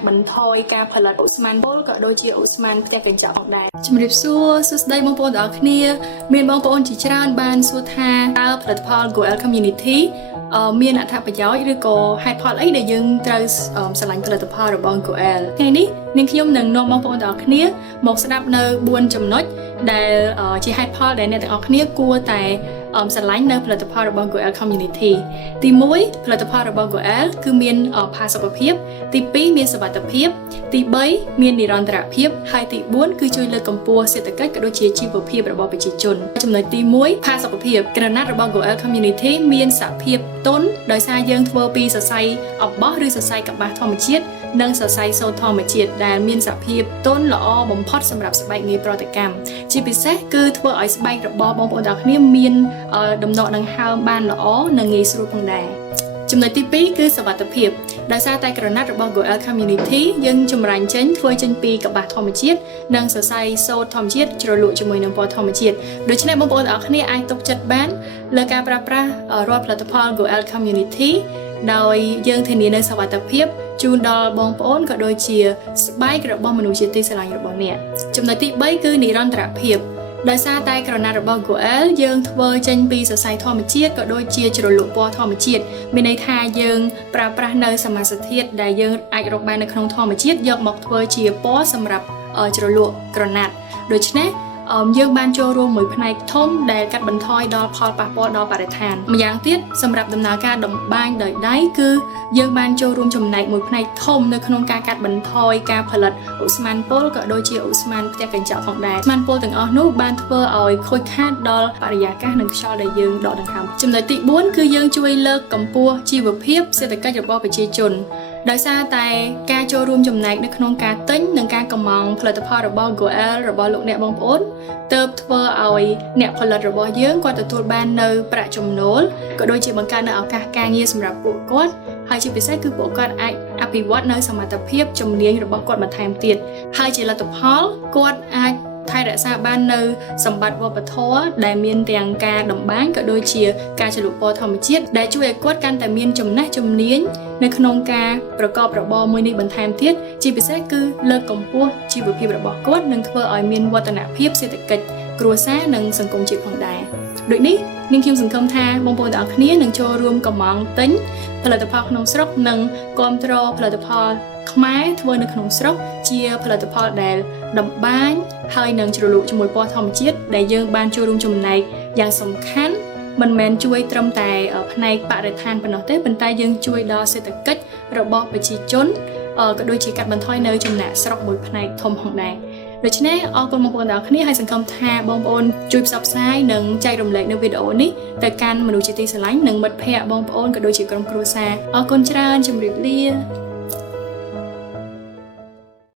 ดบรรทอยการผลิตอุสมานโบลก็โดยเฉพาะอุสมานแต่เป็นจากของได้จำเรียบซัวสุดได้บางปอนดอกเนี่ยเมียนบางปอนจีจราบานสัวทาตาผลิตภัณฑ์ Goel Community เมียนอัฐประโยชน์หรือก็ให้พอไอ้เดี๋ยวยังจะสลายผลิตภัณฑ์ระบอง Goel ไงนี่นิ่งขยมหนึ่งนองบางปอนดอกเนี่ยหมกสนับเนอร์บวนจำนวนได้จีให้พอได้เนี่ยแต่ออกเนี่ยกลัวแต่สลายเนอร์ผลิตภัณฑ์ระบอง Goel Community ตีมวยผลิตภัณฑ์ระบอง Goel คือเมียนภาษาประเภทตีปีเมียนสวัสดิภาพตีใบเมียนนิรันตรภาพให้ตีบ้วนคือช่วยเลือกกำปัวเศรษฐกิจกระโดดเชียชีวภาพระบอบประชาชนจำนวนตีมวยภาษาประเภทกระนัดระบอง Goel Community เมียนสภาพต้นโดยสายยังทเวอร์ปีสไซออกบ่หรือสไซกับบาธรรมជាតិនិងសរសៃសូត្រធម្មជាតិដែលមានសភាពទន់ល្អបំផុតសម្រាប់ស្បែកងាយប្រតិកម្មជាពិសេសគឺធ្វើឲ្យស្បែករបស់បងប្អូនទាំងគ្នាមានដំណក់ដង្ហើមបានល្អនិងងាយស្រួលផងដែរចំណុចទី2គឺសុវត្ថិភាពដោយសារតែក្រណាត់របស់ Goel Community យើងចម្រាញ់ចេញធ្វើចេញពីកប្បាសធម្មជាតិនិងសរសៃសូត្រធម្មជាតិជ្រលក់ជាមួយនឹងពណ៌ធម្មជាតិដូច្នេះបងប្អូនទាំងអស់គ្នាអាចទុកចិត្តបានលើការប្រើប្រាស់រាល់ផលិតផល Goel Community ដោយយើងធានានូវសុវត្ថិភាពជូនដល់បងប្អូនក៏ដូចជាស្បែករបស់មនុស្សជាទីស្រឡាញ់របស់អ្នកចំណុចទី3គឺនិរន្តរភាពដោយសារតែក្រណាត់របស់ Goel យើងធ្វើចេញពីសរសៃធម្មជាតិក៏ដូចជាជ្រលក់ពណ៌ធម្មជាតិមានន័យថាយើងប្រើប្រាស់នៅសមាសធាតុដែលយើងអាចរកបាននៅក្នុងធម្មជាតិយកមកធ្វើជាពណ៌សម្រាប់ជ្រលក់ក្រណាត់ដូច្នេះយើងបានចូលរួមមួយផ្នែកធំដែលកាត់បន្ថយដល់ផលប៉ះពាល់ដល់បរិស្ថានម្យ៉ាងទៀតសម្រាប់ដំណើរការតម្បាញដោយដៃគឺយើងបានចូលរួមចំណែកមួយផ្នែកធំនៅក្នុងការកាត់បន្ថយការផលិតឧស្ម័នពុលក៏ដូចជាឧស្ម័នផ្ទះកញ្ចក់ផងដែរឧស្ម័នពុលទាំងអស់នោះបានធ្វើឲ្យខូចខាតដល់បរិយាកាសនិងខ្យល់ដែលយើងដកដង្ហើមចំណុចទី4គឺយើងជួយលើកកម្ពស់ជីវភាពសេដ្ឋកិច្ចរបស់ប្រជាជនដោយសារតែការចូលរួមចំណែកនៅក្នុងការទិញនិងការកម្មង់ផលិតផលរបស់ Goel របស់លោកអ្នកបងប្អូនទើបធ្វើឲ្យអ្នកផលិតរបស់យើងគាត់ទទួលបាននៅប្រាក់ចំណូលក៏ដូចជាបង្កើតនៅឱកាសការងារសម្រាប់ពួកគាត់ហើយជាពិសេសគឺពួកគាត់អាចអភិវឌ្ឍនៅសមត្ថភាពជំនាញរបស់គាត់បន្ថែមទៀតហើយជាលទ្ធផលគាត់អាចថែរក្សាបាននៅសម្បត្តិវប្បធម៌ដែលមានទាំងការតម្បាញក៏ដូចជាការជ្រលក់ពណ៌ធម្មជាតិដែលជួយឲ្យគាត់កាន់តែមានចំណេះជំនាញនៅក្នុងការប្រកបរបរមួយនេះបន្ថែមទៀតជាពិសេសគឺលើកកម្ពស់ជីវភាពរបស់គាត់និងធ្វើឲ្យមានវឌ្ឍនភាពសេដ្ឋកិច្ចគ្រួសារនិងសង្គមជាតិផងដែរដូចនេះនាងខ្ញុំសង្ឃឹមថាបងប្អូនទាំងអស់គ្នានឹងចូលរួមកម្មង់ទិញផលិតផលក្នុងស្រុកនិងគាំទ្រផលិតផលខ្មែរធ្វើនៅក្នុងស្រុកជាផលិតផលដែលតម្បាញហើយនឹងជ្រលក់ជាមួយពណ៌ធម្មជាតិដែលយើងបានចូលរួមចំណែកយ៉ាងសំខាន់មិនមែនជួយត្រឹមតែផ្នែកបរិស្ថានប៉ុណ្ណោះទេប៉ុន្តែយើងជួយដល់សេដ្ឋកិច្ចរបស់ប្រជាជនក៏ដូចជាកាត់បន្ថយនៅចំណាកស្រុកមួយផ្នែកធំផងដែរដូច្នេះអរគុណបងប្អូនទាំងអស់គ្នាហើយសង្ឃឹមថាបងប្អូនជួយផ្សព្វផ្សាយនិងចែករំលែកនៅវីដេអូនេះទៅកាន់មនុស្សជាទីស្រឡាញ់និងមិត្តភ័ក្តិបងប្អូនក៏ដូចជាក្រុមគ្រួសារអរគុណច្រើនជម្រាបលា